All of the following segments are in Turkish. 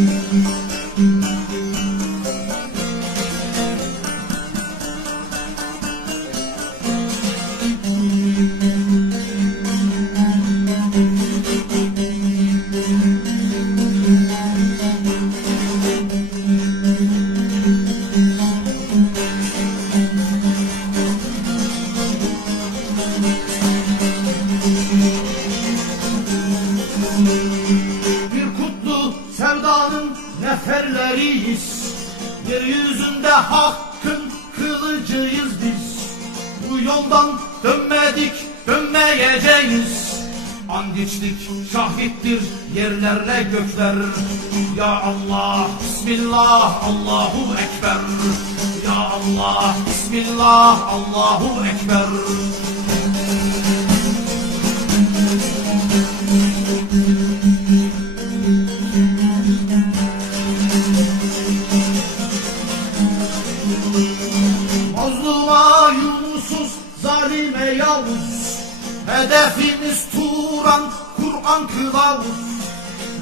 Música reis Yeryüzünde hakkın kılıcıyız biz. Bu yoldan dönmedik dönmeyeceğiz. And içtik şahittir yerlerle gökler. Ya Allah Bismillah Allahu Ekber. Ya Allah Bismillah Allahu Ekber Mazluma Yunusuz, zalime yavuz. Hedefimiz Turan, Kur'an kılavuz.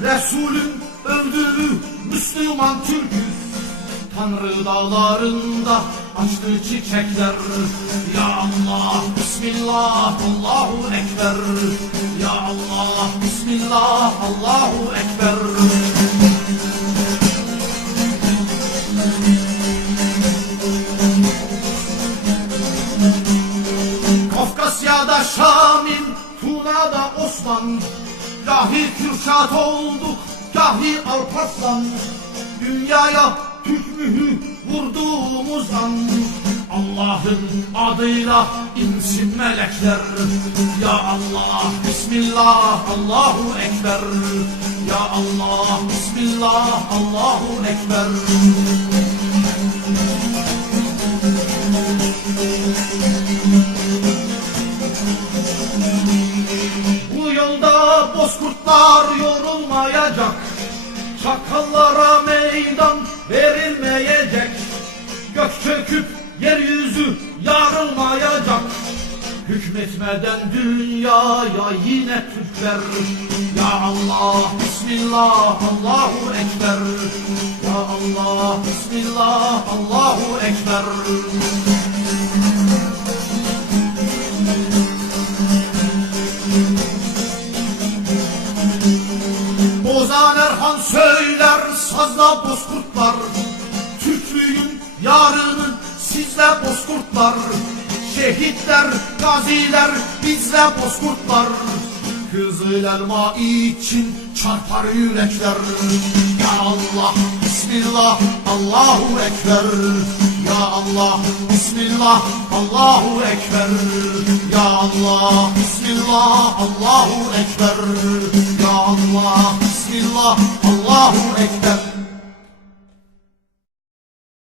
Resulün öldüğü Müslüman Türk'üz. Tanrı dağlarında açtı çiçekler. Ya Allah, Bismillah, Allahu Ekber. Ya Allah, Bismillah, Allahu Ekber Şamil, Tuna'da Osman. Gahi Kürşat olduk, gahi Alparslan. Dünyaya Türk mührü vurduğumuz an Allah'ın adıyla insin melekler. Ya Allah, Bismillah, Allahu Ekber. Ya Allah, Bismillah, Allahu Ekber Çakallara meydan verilmeyecek. Gök çöküp yeryüzü yarılmayacak. Hükmetmeden dünyaya yine Türkler. Ya Allah, Bismillah, Allahu Ekber. Ya Allah, Bismillah, Allahu Ekber sazla bozkurtlar Türklüğün yarını sizle bozkurtlar Şehitler, gaziler bizle bozkurtlar Kızıl elma için çarpar yürekler. Ya Allah, Bismillah, Allahu Ekber. Ya Allah, Bismillah, Allahu Ekber. Ya Allah, Bismillah, Allahu Ekber. Ya Allah, Bismillah, Allahu Ekber